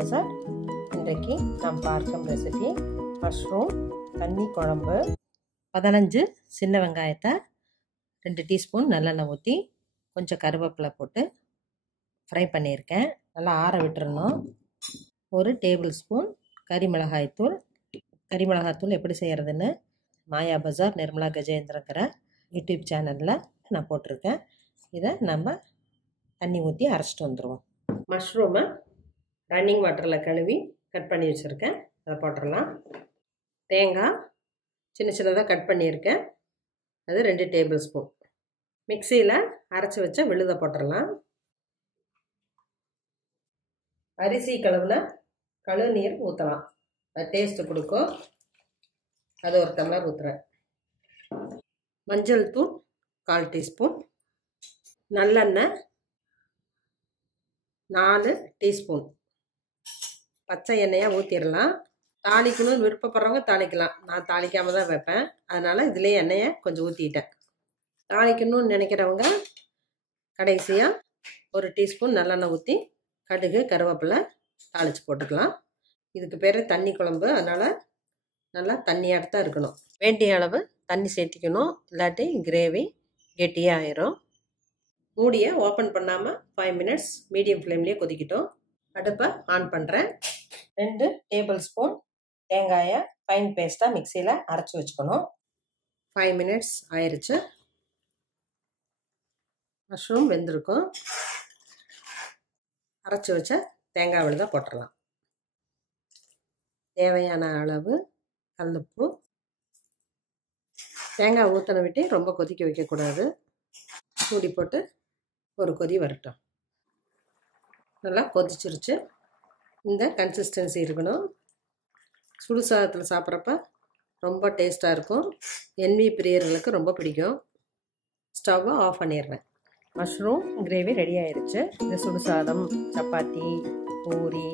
பஜார். இன்றைக்கு நாம் பார்க்கும் ரெசிபி மஷ்ரூம் தண்ணி குழம்பு. 15 சின்ன வெங்காயத்தை 2 டீஸ்பூன் நல்லெண்ணெய் ஊற்றி கொஞ்சம் கருவேப்பிலை போட்டு ஃப்ரை பண்ணியிருக்கேன். நல்லா ஆற விட்டுறணும். 1 டேபிள் ஸ்பூன் கறிமிளகாய்த்தூள். கறிமிளகாய்த்தூள் எப்படி செய்கிறதுன்னு மாயா பஜார் நிர்மலா கஜேந்திரங்கிற யூடியூப் சேனலில் நான் போட்டிருக்கேன். இதை நம்ம தண்ணி ஊற்றி அரைச்சிட்டு வந்துடுவோம். மஷ்ரூமை ரன்னிங் வாட்டரில் கழுவி கட் பண்ணி வச்சுருக்கேன். அதை போட்டுடலாம். தேங்காய் சின்ன சின்னதாக கட் பண்ணியிருக்கேன். அது 2 டேபிள் ஸ்பூன். மிக்சியில் அரைச்சி வச்ச விழுதை போட்டுடலாம். அரிசி கழுவு நீர் ஊற்றலாம். அது டேஸ்ட்டு கொடுக்கும். அது 1 டம்ளர் ஊற்றுறேன். மஞ்சள் தூள் 1/4 டீஸ்பூன். நல்லெண்ணெய் 4 டீஸ்பூன். பச்சை எண்ணெயாக ஊற்றிடலாம். தாளிக்கணும்னு விருப்பப்படுறவங்க தாளிக்கலாம். நான் தாளிக்காமல் தான் வைப்பேன். அதனால் இதிலே எண்ணெயை கொஞ்சம் ஊற்றிட்டேன். தாளிக்கணும்னு நினைக்கிறவங்க கடைசியாக 1 டீஸ்பூன் நல்லெண்ணெய் ஊற்றி கடுகு கருவேப்பிலை தாளித்து போட்டுக்கலாம். இதுக்கு பேர் தண்ணி குழம்பு. அதனால் நல்லா தண்ணியாக தான் இருக்கணும். வேண்டிய அளவு தண்ணி சேர்த்திக்கணும். இல்லாட்டி கிரேவி கெட்டியாக ஆயிரும். மூடியை ஓப்பன் பண்ணாமல் 5 மினிட்ஸ் மீடியம் ஃப்ளேம்லேயே கொதிக்கிட்டோம். அடுப்பை ஆன் பண்ணுறேன். 2 டேபிள் ஸ்பூன் தேங்காயை ஃபைன் பேஸ்ட்டாக மிக்சியில் அரைச்சி வச்சுக்கணும். 5 மினிட்ஸ் ஆயிடுச்சு. மஷ்ரூம் வெந்திருக்கும். அரைச்சி வச்ச தேங்காய் விழுதை போட்டுடலாம். தேவையான அளவு கல்லுப்பு. தேங்காய் ஊற்றின விட்டு ரொம்ப கொதிக்க வைக்கக்கூடாது. மூடி போட்டு ஒரு கொதி வரட்டும். நல்லா கொதிச்சிருச்சு. இந்த கன்சிஸ்டன்சி இருக்கணும். சுடு சாதத்தில் சாப்பிட்றப்ப ரொம்ப டேஸ்ட்டாக இருக்கும். என்வி பிரியர்களுக்கு ரொம்ப பிடிக்கும். ஸ்டவ்வை ஆஃப் பண்ணிடுறேன். மஷ்ரூம் கிரேவி ரெடி ஆயிடுச்சு. இந்த சுடு சாதம், சப்பாத்தி, பூரி,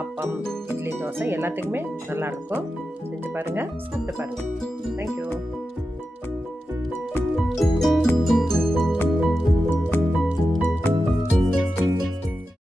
ஆப்பம், இட்லி, தோசை எல்லாத்துக்குமே நல்லாயிருக்கும். செஞ்சு பாருங்கள், சாப்பிட்டு பாருங்கள். தேங்க்யூ.